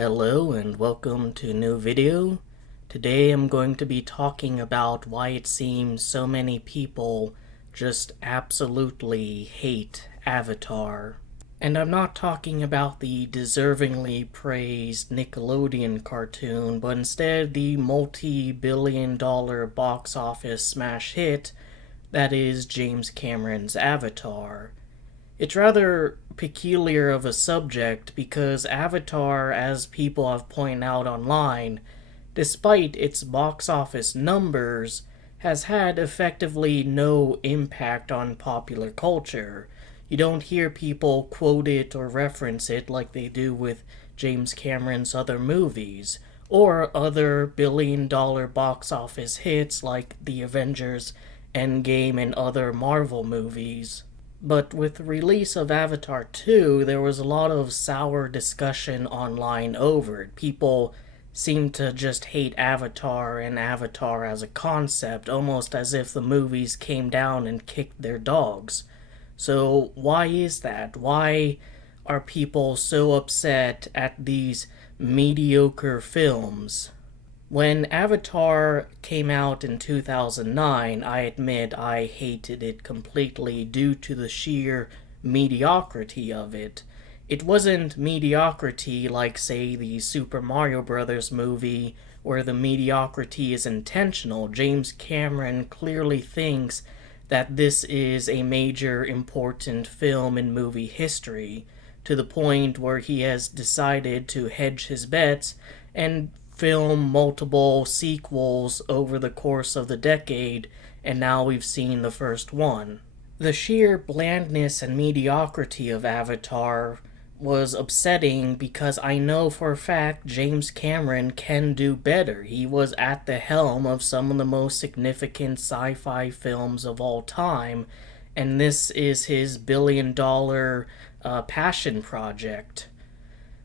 Hello and welcome to a new video. Today I'm going to be talking about why it seems so many people just absolutely hate Avatar. And I'm not talking about the deservingly praised Nickelodeon cartoon, but instead the multi-billion-dollar box office smash hit that is James Cameron's Avatar. It's rather peculiar of a subject because Avatar, as people have pointed out online, despite its box office numbers, has had effectively no impact on popular culture. You don't hear people quote it or reference it like they do with James Cameron's other movies, or other billion-dollar box office hits like The Avengers, Endgame, and other Marvel movies. But with the release of Avatar 2, there was a lot of sour discussion online over it. People seemed to just hate Avatar and Avatar as a concept, almost as if the movies came down and kicked their dogs. So why is that? Why are people so upset at these mediocre films? When Avatar came out in 2009, I admit I hated it completely due to the sheer mediocrity of it. It wasn't mediocrity like, say, the Super Mario Bros. Movie, where the mediocrity is intentional. James Cameron clearly thinks that this is a major important film in movie history, to the point where he has decided to hedge his bets and film multiple sequels over the course of the decade, and now we've seen the first one. The sheer blandness and mediocrity of Avatar was upsetting because I know for a fact James Cameron can do better. He was at the helm of some of the most significant sci-fi films of all time, and this is his billion-dollar passion project.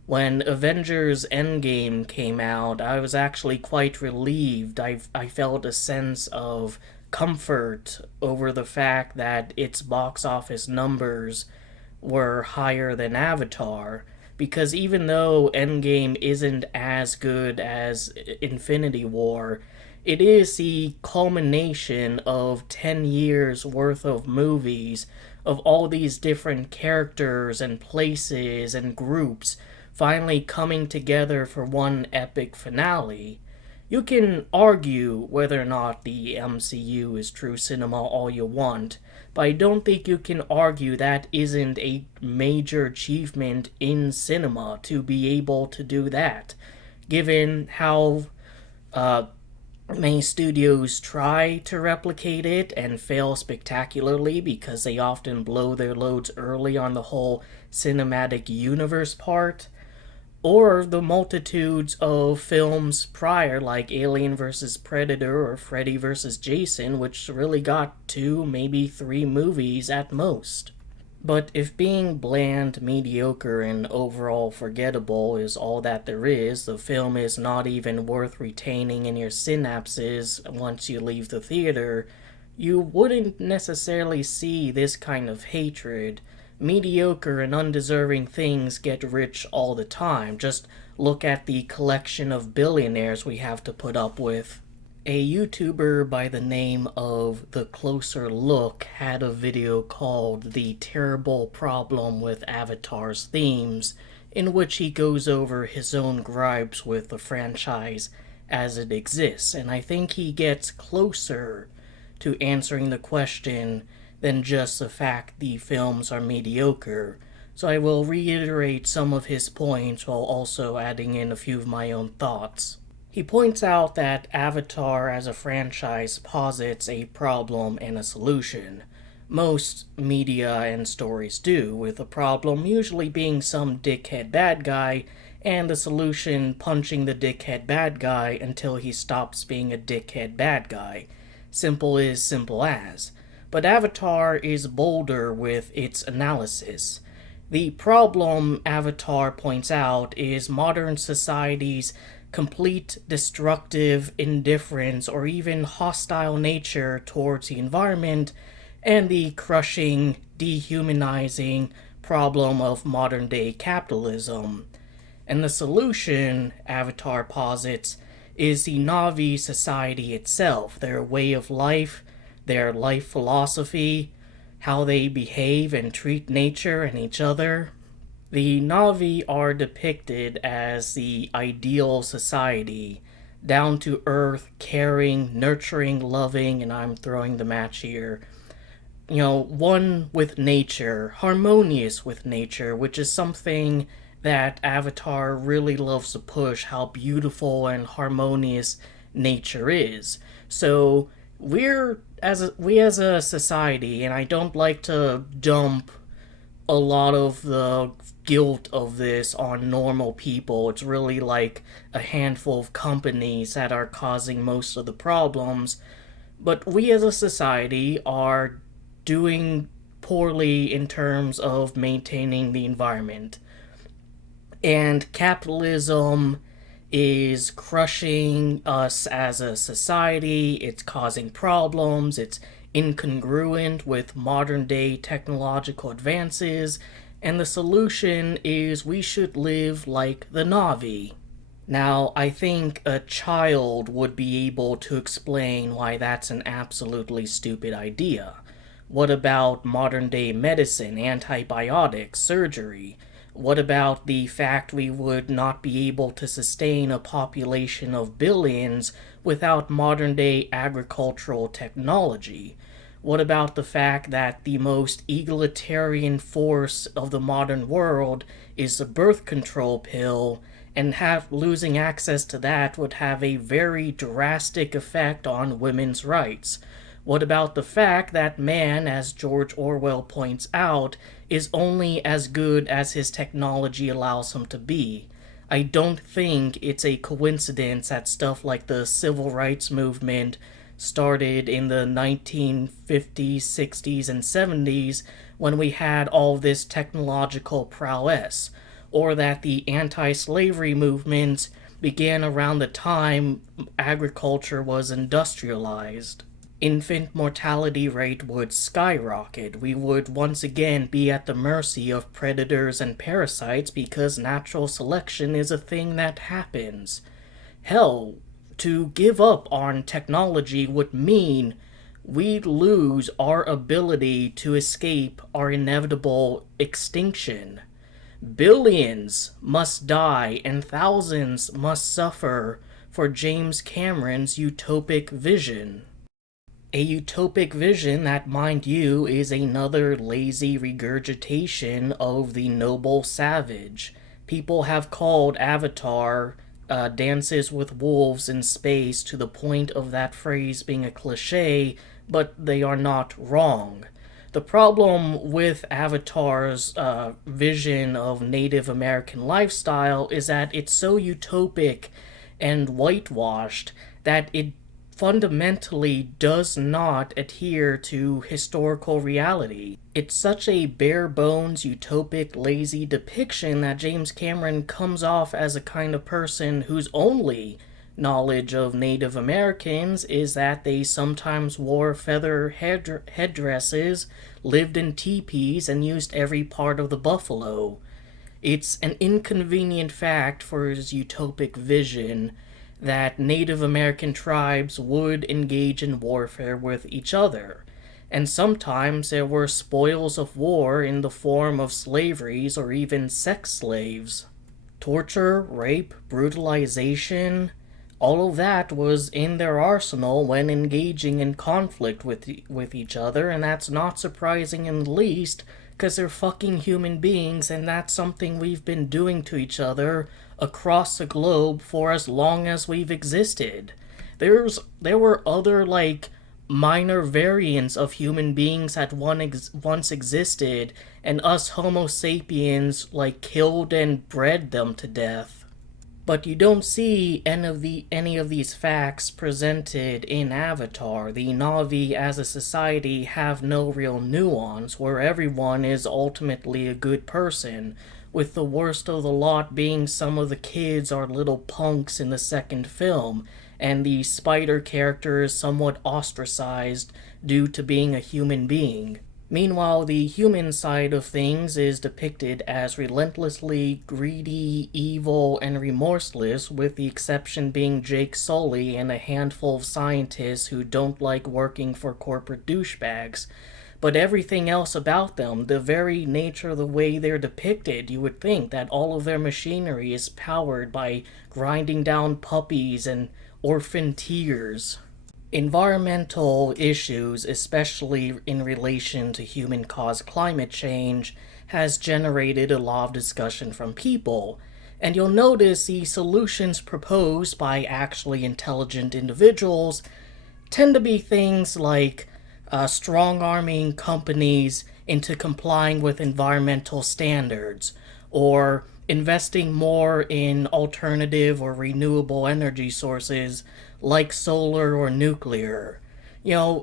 When Avengers Endgame came out, I was actually quite relieved. I felt a sense of comfort over the fact that its box office numbers were higher than Avatar, because even though Endgame isn't as good as Infinity War, it is the culmination of 10 years worth of movies, of all these different characters and places and groups finally coming together for one epic finale. You can argue whether or not the MCU is true cinema all you want, but I don't think you can argue that isn't a major achievement in cinema to be able to do that, given how many studios try to replicate it and fail spectacularly because they often blow their loads early on the whole cinematic universe part, or the multitudes of films prior, like Alien vs. Predator or Freddy vs. Jason, which really got 2, maybe 3 movies at most. But if being bland, mediocre, and overall forgettable is all that there is, the film is not even worth retaining in your synapses once you leave the theater, you wouldn't necessarily see this kind of hatred. Mediocre and undeserving things get rich all the time. Just look at the collection of billionaires we have to put up with. A YouTuber by the name of The Closer Look had a video called The Terrible Problem with Avatar's Themes, in which he goes over his own gripes with the franchise as it exists, and I think he gets closer to answering the question than just the fact the films are mediocre, so I will reiterate some of his points while also adding in a few of my own thoughts. He points out that Avatar as a franchise posits a problem and a solution. Most media and stories do, with the problem usually being some dickhead bad guy, and the solution punching the dickhead bad guy until he stops being a dickhead bad guy. Simple is simple as. But Avatar is bolder with its analysis. The problem Avatar points out is modern society's complete destructive indifference or even hostile nature towards the environment, and the crushing, dehumanizing problem of modern-day capitalism. And the solution, Avatar posits, is the Na'vi society itself, their way of life, their life philosophy, how they behave and treat nature and each other. The Na'vi are depicted as the ideal society, down to earth, caring, nurturing, loving, and I'm throwing the match here. One with nature, harmonious with nature, which is something that Avatar really loves to push, how beautiful and harmonious nature is. So we as a society, and I don't like to dump a lot of the guilt of this on normal people. It's really like a handful of companies that are causing most of the problems. But we as a society are doing poorly in terms of maintaining the environment. And capitalism is crushing us as a society. It's causing problems. It's incongruent with modern day technological advances. And the solution is we should live like the Na'vi. Now, I think a child would be able to explain why that's an absolutely stupid idea. What about modern day medicine, antibiotics, surgery? What about the fact we would not be able to sustain a population of billions without modern day agricultural technology? What about the fact that the most egalitarian force of the modern world is the birth control pill, and losing access to that would have a very drastic effect on women's rights? What about the fact that man, as George Orwell points out, is only as good as his technology allows him to be? I don't think it's a coincidence that stuff like the civil rights movement started in the 1950s, 60s, and 70s when we had all this technological prowess, or that the anti-slavery movement began around the time agriculture was industrialized. Infant mortality rate would skyrocket. We would once again be at the mercy of predators and parasites because natural selection is a thing that happens. Hell, to give up on technology would mean we'd lose our ability to escape our inevitable extinction. Billions must die and thousands must suffer for James Cameron's utopic vision. A utopic vision that, mind you, is another lazy regurgitation of the noble savage. People have called Avatar Dances with Wolves in Space to the point of that phrase being a cliche, but they are not wrong. The problem with Avatar's vision of Native American lifestyle is that it's so utopic and whitewashed that it fundamentally does not adhere to historical reality. It's such a bare-bones, utopic, lazy depiction that James Cameron comes off as a kind of person whose only knowledge of Native Americans is that they sometimes wore feather headdresses, lived in teepees, and used every part of the buffalo. It's an inconvenient fact for his utopic vision that Native American tribes would engage in warfare with each other, and sometimes there were spoils of war in the form of slaveries or even sex slaves. Torture, rape, brutalization, all of that was in their arsenal when engaging in conflict with each other, and that's not surprising in the least, because they're fucking human beings, and that's something we've been doing to each other across the globe for as long as we've existed. There were other, minor variants of human beings that once existed, and us Homo sapiens, killed and bred them to death. But you don't see any of these facts presented in Avatar. The Na'vi as a society have no real nuance, where everyone is ultimately a good person, with the worst of the lot being some of the kids are little punks in the second film, and the spider character is somewhat ostracized due to being a human being. Meanwhile, the human side of things is depicted as relentlessly greedy, evil, and remorseless, with the exception being Jake Sully and a handful of scientists who don't like working for corporate douchebags. But everything else about them, the very nature of the way they're depicted, you would think that all of their machinery is powered by grinding down puppies and orphan tears. Environmental issues, especially in relation to human-caused climate change, has generated a lot of discussion from people. And you'll notice the solutions proposed by actually intelligent individuals tend to be things like strong-arming companies into complying with environmental standards, or investing more in alternative or renewable energy sources like solar or nuclear.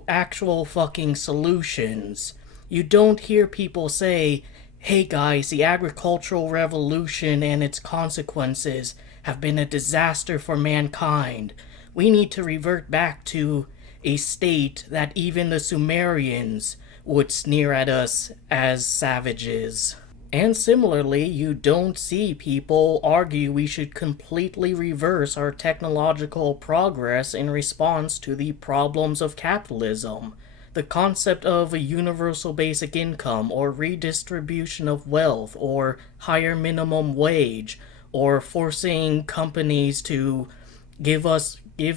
Actual fucking solutions. You don't hear people say, hey guys, the agricultural revolution and its consequences have been a disaster for mankind. We need to revert back to a state that even the Sumerians would sneer at us as savages. And similarly, you don't see people argue we should completely reverse our technological progress in response to the problems of capitalism. The concept of a universal basic income, or redistribution of wealth, or higher minimum wage, or forcing companies to give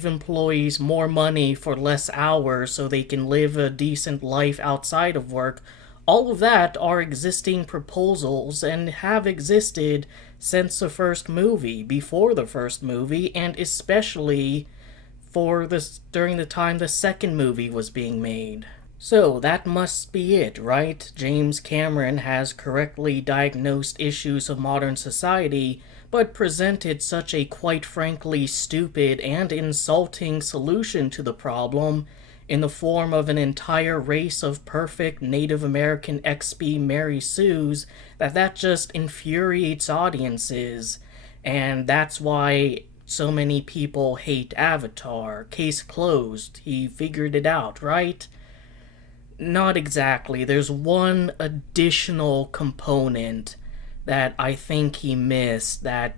employees more money for less hours so they can live a decent life outside of work. All of that are existing proposals and have existed since the first movie, before the first movie, and especially during the time the second movie was being made. So that must be it, right? James Cameron has correctly diagnosed issues of modern society, but presented such a quite frankly stupid and insulting solution to the problem in the form of an entire race of perfect Native American XP Mary Sues that just infuriates audiences, and that's why so many people hate Avatar. Case closed. He figured it out, right? Not exactly. There's one additional component that I think he missed that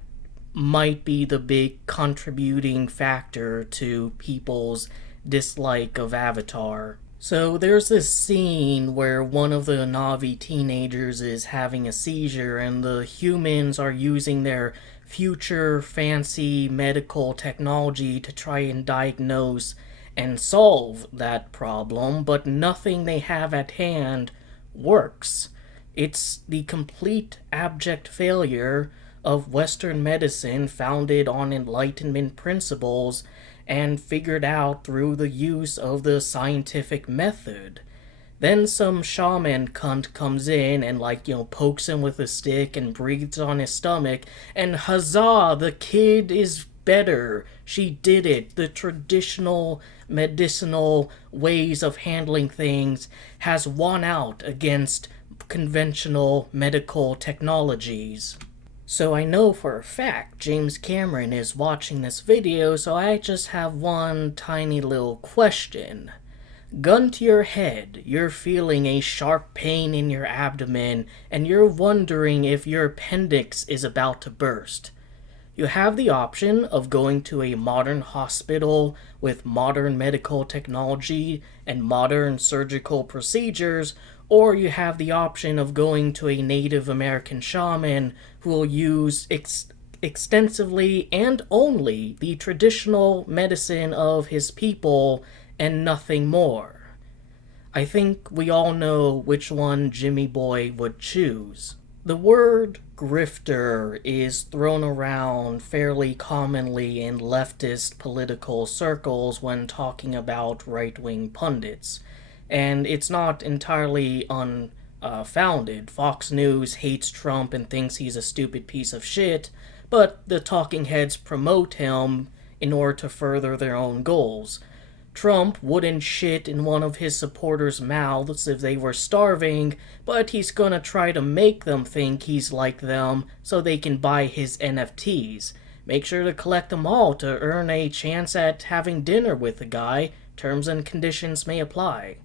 might be the big contributing factor to people's dislike of Avatar. So there's this scene where one of the Na'vi teenagers is having a seizure and the humans are using their future fancy medical technology to try and diagnose and solve that problem, but nothing they have at hand works. It's the complete abject failure of Western medicine founded on Enlightenment principles and figured out through the use of the scientific method. Then some shaman cunt comes in and pokes him with a stick and breathes on his stomach, and huzzah, the kid is better. She did it. The traditional medicinal ways of handling things has won out against conventional medical technologies. So I know for a fact James Cameron is watching this video, so I just have one tiny little question. Gun to your head, you're feeling a sharp pain in your abdomen, and you're wondering if your appendix is about to burst. You have the option of going to a modern hospital with modern medical technology and modern surgical procedures, or you have the option of going to a Native American shaman who will use extensively and only the traditional medicine of his people and nothing more. I think we all know which one Jimmy Boy would choose. The word grifter is thrown around fairly commonly in leftist political circles when talking about right-wing pundits, and it's not entirely unfounded. Fox News hates Trump and thinks he's a stupid piece of shit, but the talking heads promote him in order to further their own goals. Trump wouldn't shit in one of his supporters' mouths if they were starving, but he's gonna try to make them think he's like them so they can buy his NFTs. Make sure to collect them all to earn a chance at having dinner with the guy. Terms and conditions may apply.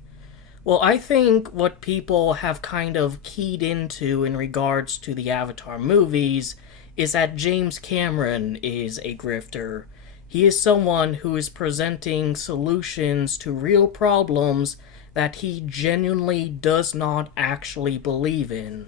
Well, I think what people have kind of keyed into in regards to the Avatar movies is that James Cameron is a grifter. He is someone who is presenting solutions to real problems that he genuinely does not actually believe in.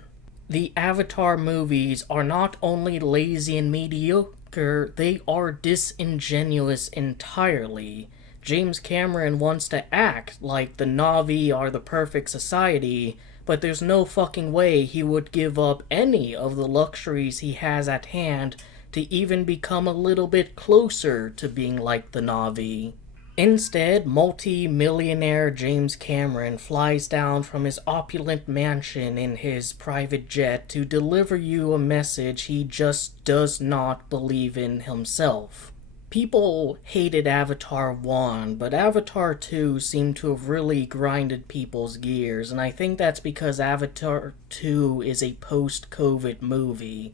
The Avatar movies are not only lazy and mediocre, they are disingenuous entirely. James Cameron wants to act like the Na'vi are the perfect society, but there's no fucking way he would give up any of the luxuries he has at hand to even become a little bit closer to being like the Na'vi. Instead, multi-millionaire James Cameron flies down from his opulent mansion in his private jet to deliver you a message he just does not believe in himself. People hated Avatar 1, but Avatar 2 seemed to have really grinded people's gears, and I think that's because Avatar 2 is a post-COVID movie.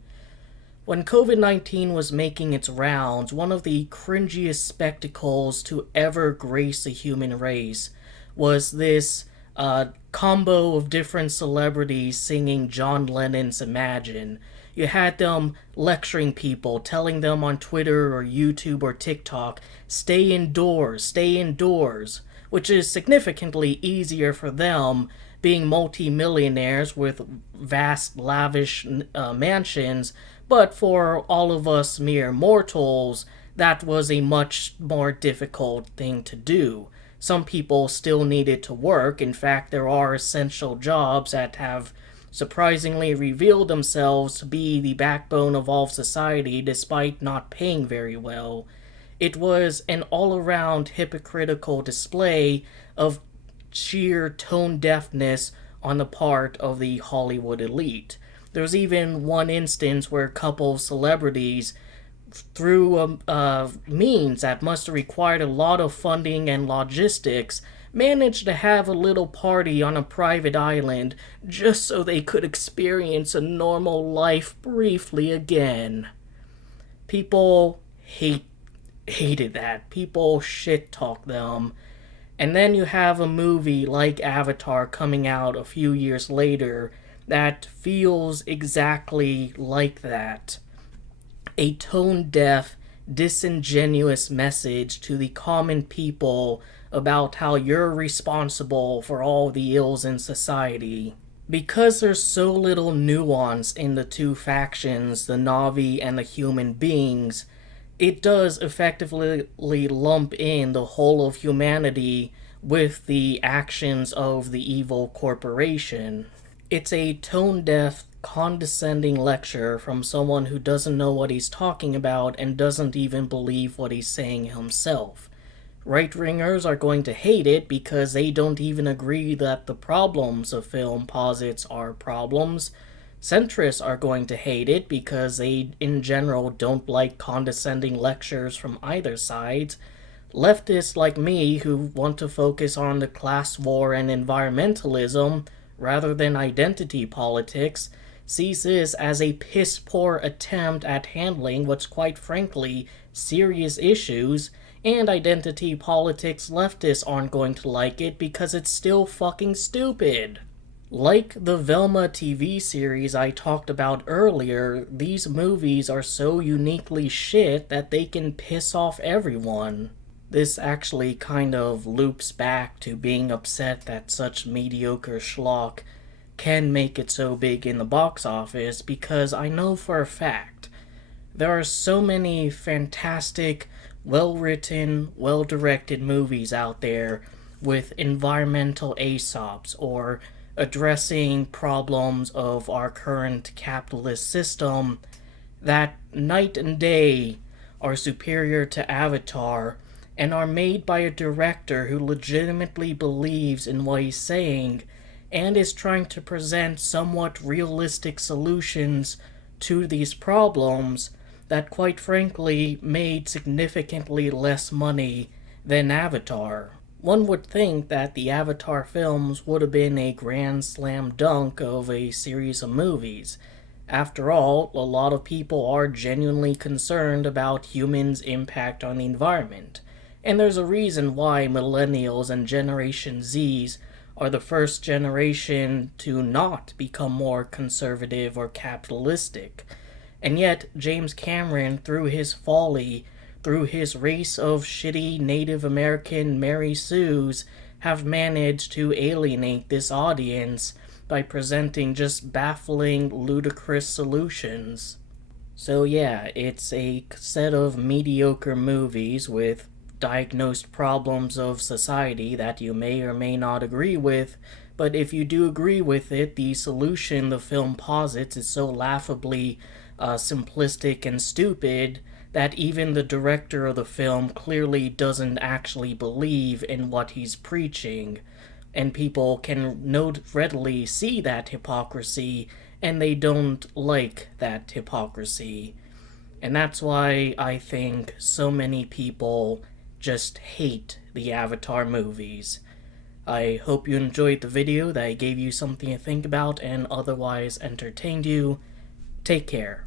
When COVID-19 was making its rounds, one of the cringiest spectacles to ever grace the human race was this combo of different celebrities singing John Lennon's Imagine. You had them lecturing people, telling them on Twitter or YouTube or TikTok, stay indoors, which is significantly easier for them, being multi-millionaires with vast, lavish mansions, but for all of us mere mortals, that was a much more difficult thing to do. Some people still needed to work. In fact, there are essential jobs that have surprisingly revealed themselves to be the backbone of all society despite not paying very well. It was an all-around hypocritical display of sheer tone deafness on the part of the Hollywood elite. There's even one instance where a couple of celebrities, through means that must have required a lot of funding and logistics, managed to have a little party on a private island just so they could experience a normal life briefly again. People hated that. People shit-talk them. And then you have a movie like Avatar coming out a few years later that feels exactly like that. A tone-deaf, disingenuous message to the common people about how you're responsible for all the ills in society. Because there's so little nuance in the two factions, the Na'vi and the human beings, it does effectively lump in the whole of humanity with the actions of the evil corporation. It's a tone-deaf, condescending lecture from someone who doesn't know what he's talking about and doesn't even believe what he's saying himself. Right-wingers are going to hate it because they don't even agree that the problems a film posits are problems. Centrists are going to hate it because they, in general, don't like condescending lectures from either side. Leftists like me, who want to focus on the class war and environmentalism rather than identity politics, sees this as a piss-poor attempt at handling what's quite frankly serious issues, and identity politics leftists aren't going to like it because it's still fucking stupid. Like the Velma TV series I talked about earlier, these movies are so uniquely shit that they can piss off everyone. This actually kind of loops back to being upset that such mediocre schlock can make it so big in the box office, because I know for a fact there are so many fantastic, well-written, well-directed movies out there with environmental aesopes or addressing problems of our current capitalist system that night and day are superior to Avatar and are made by a director who legitimately believes in what he's saying and is trying to present somewhat realistic solutions to these problems that quite frankly made significantly less money than Avatar. One would think that the Avatar films would have been a grand slam dunk of a series of movies. After all, a lot of people are genuinely concerned about humans' impact on the environment, and there's a reason why millennials and Generation Zs are the first generation to not become more conservative or capitalistic. And yet, James Cameron, through his folly, through his race of shitty Native American Mary Sues, have managed to alienate this audience by presenting just baffling, ludicrous solutions. So yeah, it's a set of mediocre movies with diagnosed problems of society that you may or may not agree with, but if you do agree with it, the solution the film posits is so laughably simplistic and stupid that even the director of the film clearly doesn't actually believe in what he's preaching, and people can readily see that hypocrisy, and they don't like that hypocrisy. And that's why I think so many people just hate the Avatar movies. I hope you enjoyed the video, that I gave you something to think about and otherwise entertained you. Take care.